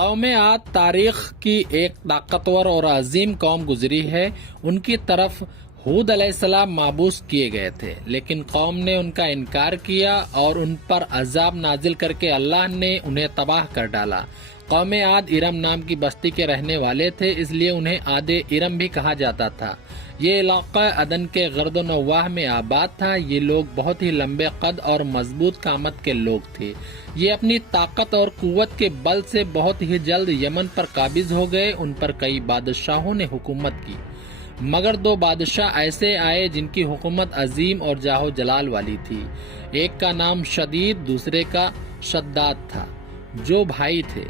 قوم عاد تاریخ کی ایک طاقتور اور عظیم قوم گزری ہے. ان کی طرف ہود علیہ السلام مابعوث کیے گئے تھے، لیکن قوم نے ان کا انکار کیا اور ان پر عذاب نازل کر کے اللہ نے انہیں تباہ کر ڈالا. قوم عاد ارم نام کی بستی کے رہنے والے تھے، اس لیے انہیں عاد ارم بھی کہا جاتا تھا. یہ علاقہ عدن کے گرد و نواح میں آباد تھا. یہ لوگ بہت ہی لمبے قد اور مضبوط قامت کے لوگ تھے. یہ اپنی طاقت اور قوت کے بل سے بہت ہی جلد یمن پر قابض ہو گئے. ان پر کئی بادشاہوں نے حکومت کی، مگر دو بادشاہ ایسے آئے جن کی حکومت عظیم اور جاہ و جلال والی تھی. ایک کا نام شدید، دوسرے کا شداد تھا، جو بھائی تھے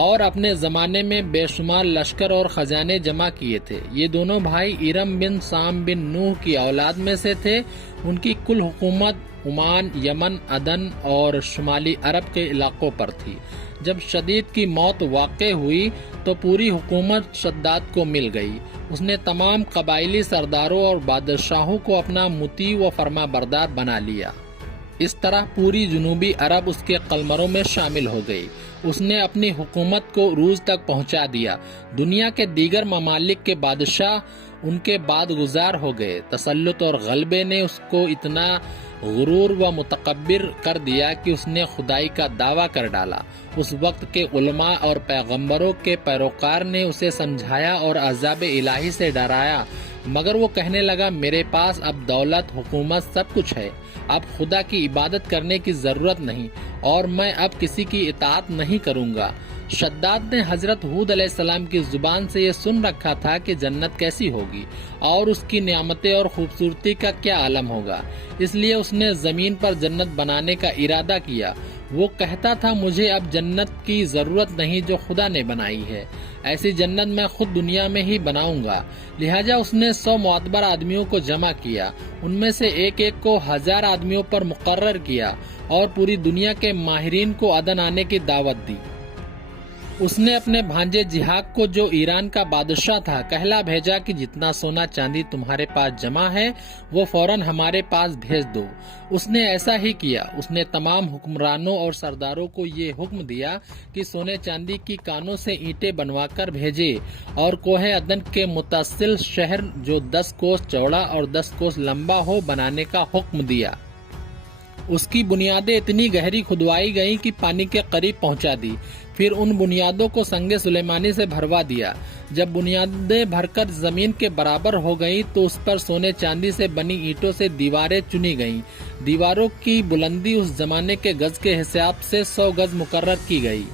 اور اپنے زمانے میں بے شمار لشکر اور خزانے جمع کیے تھے. یہ دونوں بھائی ارم بن سام بن نوح کی اولاد میں سے تھے. ان کی کل حکومت عمان، یمن، عدن اور شمالی عرب کے علاقوں پر تھی. جب شدید کی موت واقع ہوئی تو پوری حکومت شداد کو مل گئی. اس نے تمام قبائلی سرداروں اور بادشاہوں کو اپنا مطیع و فرما بردار بنا لیا. اس طرح پوری جنوبی عرب اس کے قلمروں میں شامل ہو گئی. اس نے اپنی حکومت کو عروج تک پہنچا دیا. دنیا کے دیگر ممالک کے بادشاہ ان کے بعد گزار ہو گئے. تسلط اور غلبے نے اس کو اتنا غرور و متکبر کر دیا کہ اس نے خدائی کا دعویٰ کر ڈالا. اس وقت کے علماء اور پیغمبروں کے پیروکار نے اسے سمجھایا اور عذاب الہی سے ڈرایا، مگر وہ کہنے لگا میرے پاس اب دولت، حکومت، سب کچھ ہے. اب خدا کی عبادت کرنے کی ضرورت نہیں اور میں اب کسی کی اطاعت نہیں کروں گا. شداد نے حضرت ہود علیہ السلام کی زبان سے یہ سن رکھا تھا کہ جنت کیسی ہوگی اور اس کی نعمتیں اور خوبصورتی کا کیا عالم ہوگا، اس لیے اس نے زمین پر جنت بنانے کا ارادہ کیا. وہ کہتا تھا مجھے اب جنت کی ضرورت نہیں جو خدا نے بنائی ہے، ایسی جنت میں خود دنیا میں ہی بناؤں گا. لہٰذا اس نے 100 معتبر آدمیوں کو جمع کیا، ان میں سے ایک ایک کو 1000 آدمیوں پر مقرر کیا اور پوری دنیا کے ماہرین کو عدن آنے کی دعوت دی. اس نے اپنے بھانجے جہاک کو، جو ایران کا بادشاہ تھا، کہلا بھیجا کہ جتنا سونا چاندی تمہارے پاس جمع ہے وہ فوراً ہمارے پاس بھیج دو. اس نے ایسا ہی کیا. اس نے تمام حکمرانوں اور سرداروں کو یہ حکم دیا کہ سونے چاندی کی کانوں سے اینٹیں بنوا کر بھیجے اور کوہ عدن کے متصل شہر جو 10 کوس چوڑا اور 10 کوس لمبا ہو بنانے کا حکم دیا. اس کی بنیادیں اتنی گہری کھدوائی گئیں کہ پانی کے قریب پہنچا دی. پھر ان بنیادوں کو سنگ سلیمانی سے بھروا دیا. جب بنیادیں بھر کر زمین کے برابر ہو گئیں تو اس پر سونے چاندی سے بنی اینٹوں سے دیواریں چنی گئیں. دیواروں کی بلندی اس زمانے کے گز کے حساب سے 100 گز مقرر کی گئی.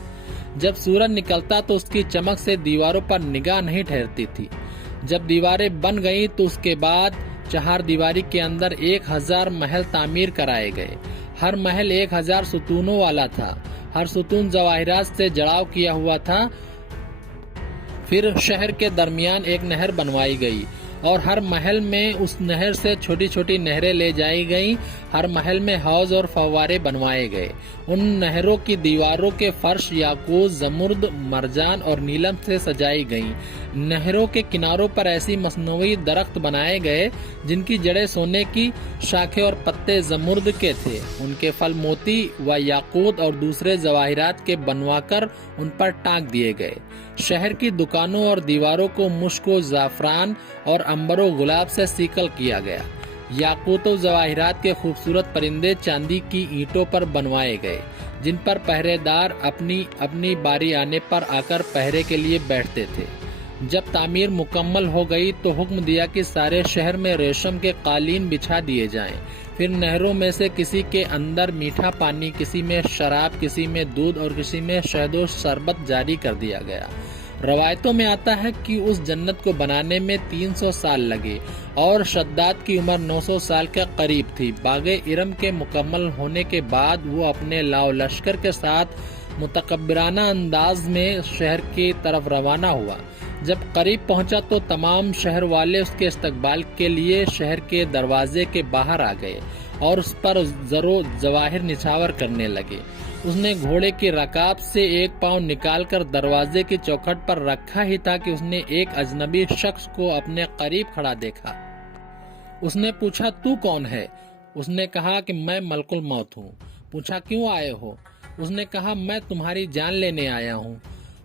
جب سورج نکلتا تو اس کی چمک سے دیواروں پر نگاہ نہیں ٹھہرتی تھی. جب دیواریں بن گئیں تو اس کے بعد 4 دیواری کے اندر 1000 محل تعمیر کرائے گئے. ہر محل 1000 ستونوں والا تھا. ہر ستون جواہرات سے جڑاؤ کیا ہوا تھا. پھر شہر کے درمیان ایک نہر بنوائی گئی اور ہر محل میں اس نہر سے چھوٹی چھوٹی نہریں لے جائی گئیں. ہر محل میں حوض اور فوارے بنوائے گئے. ان نہروں کی دیواروں کے فرش یاقوت، زمرد، مرجان اور نیلم سے سجائی گئیں. نہروں کے کناروں پر ایسی مصنوعی درخت بنائے گئے جن کی جڑیں سونے کی، شاخیں اور پتے زمرد کے تھے. ان کے پھل موتی و یاقوت اور دوسرے جواہرات کے بنوا کر ان پر ٹانک دیے گئے. شہر کی دکانوں اور دیواروں کو مشک و زعفران اور عنبر و گلاب سے سیکل کیا گیا. یاقوت و جواہرات کے خوبصورت پرندے چاندی کی اینٹوں پر بنوائے گئے جن پر پہرے دار اپنی باری آنے پر آ کر پہرے کے لیے بیٹھتے تھے. جب تعمیر مکمل ہو گئی تو حکم دیا کہ سارے شہر میں ریشم کے قالین بچھا دیے جائیں. پھر نہروں میں سے کسی کے اندر میٹھا پانی، کسی میں شراب، کسی میں دودھ اور کسی میں شہد و شربت جاری کر دیا گیا. روایتوں میں آتا ہے کہ اس جنت کو بنانے میں 300 سال لگے اور شداد کی عمر 900 سال کے قریب تھی. باغ ارم کے مکمل ہونے کے بعد وہ اپنے لاؤ لشکر کے ساتھ متکبرانہ انداز میں شہر کی طرف روانہ ہوا. جب قریب پہنچا تو تمام شہر والے اس کے استقبال کے لیے شہر کے دروازے کے باہر آ گئے اور اس پر زر و جواہر نچھاور کرنے لگے. اس نے گھوڑے کی رکاب سے ایک پاؤں نکال کر دروازے کی چوکھٹ پر رکھا ہی تھا کہ اس نے ایک اجنبی شخص کو اپنے قریب کھڑا دیکھا. اس نے پوچھا تو کون ہے؟ اس نے کہا کہ میں ملک الموت ہوں. پوچھا کیوں آئے ہو؟ اس نے کہا میں تمہاری جان لینے آیا ہوں.